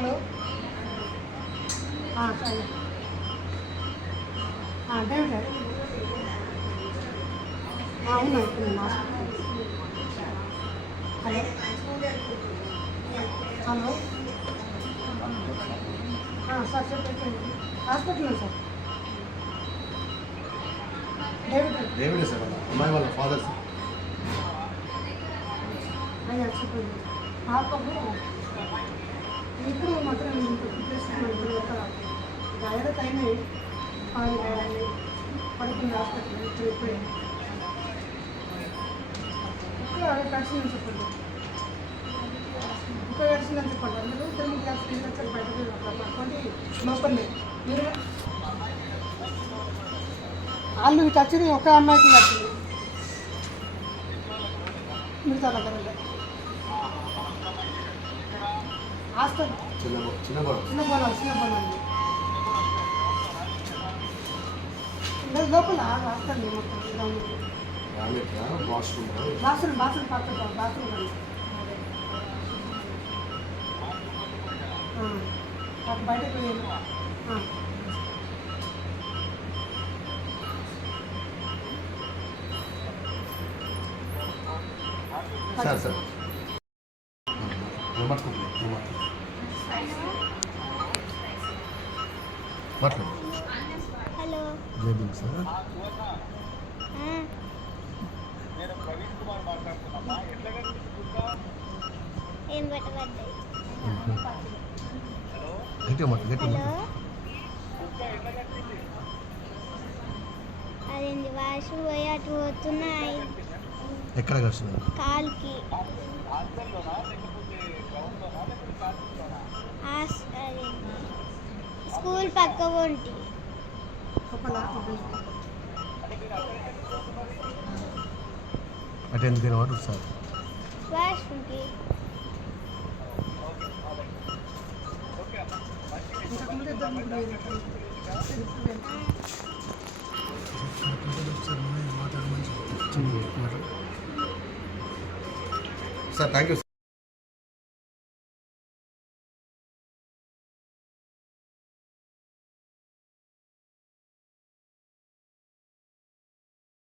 Hello. సరే. Driver అవును hello. Hello. Sir చెప్పండి హాస్పిటల్ సార్. డేవిడ్ సార్ అమ్మాయి వాళ్ళ ఫాదర్ సార్. అయ్యా చెప్పండి. పాపకు ఇప్పుడు మాత్రం ఇప్పుడు ఒక గైడ టైం పడుతుంది హాస్పిటల్ ఇప్పుడు ఇప్పుడే ఇప్పుడు అలా వ్యాక్సిన్ చెప్పండి. ఇంకో వ్యాక్సిన్ అని చెప్పండి అందరూ తెలుగు వ్యాక్సిన్ వచ్చారు బయటకు పడుకోండి పట్టుకోండి మీరు వాళ్ళు ఇటు వచ్చింది ఒక అమ్మాయికి వచ్చింది మిగతా దగ్గర హాస్టల్ చిన్న చిన్న బాబు చిన్న పొలం చిన్న పొలం లేదు లోపల హాస్టల్ మొత్తం రామేట్రా వాష్రూమ్ బాత్రూమ్ బాత్రూమ్ పక్కన బాత్రూమ్ ఉంది. ఆ, అటు బయటకు పోయాను ఆ. సార్ సార్ మాట్లాడు హలో. జైబిల్ సార్. ఆ, ఏం పట్టబడ్డాయి? హలో. మాట్లాడు. అదేంటి వాష్రూమ్ పోయి అటు పోతున్నాయి. ఎక్కడ కలుస్తున్నారు కాల్కి. స్కూల్ పక్క లోపల అటు ఎందుకైనా వాడు సార్. వాష్రూమ్కి ఇంతకుముందు ఇద్దరు ముగ్గురు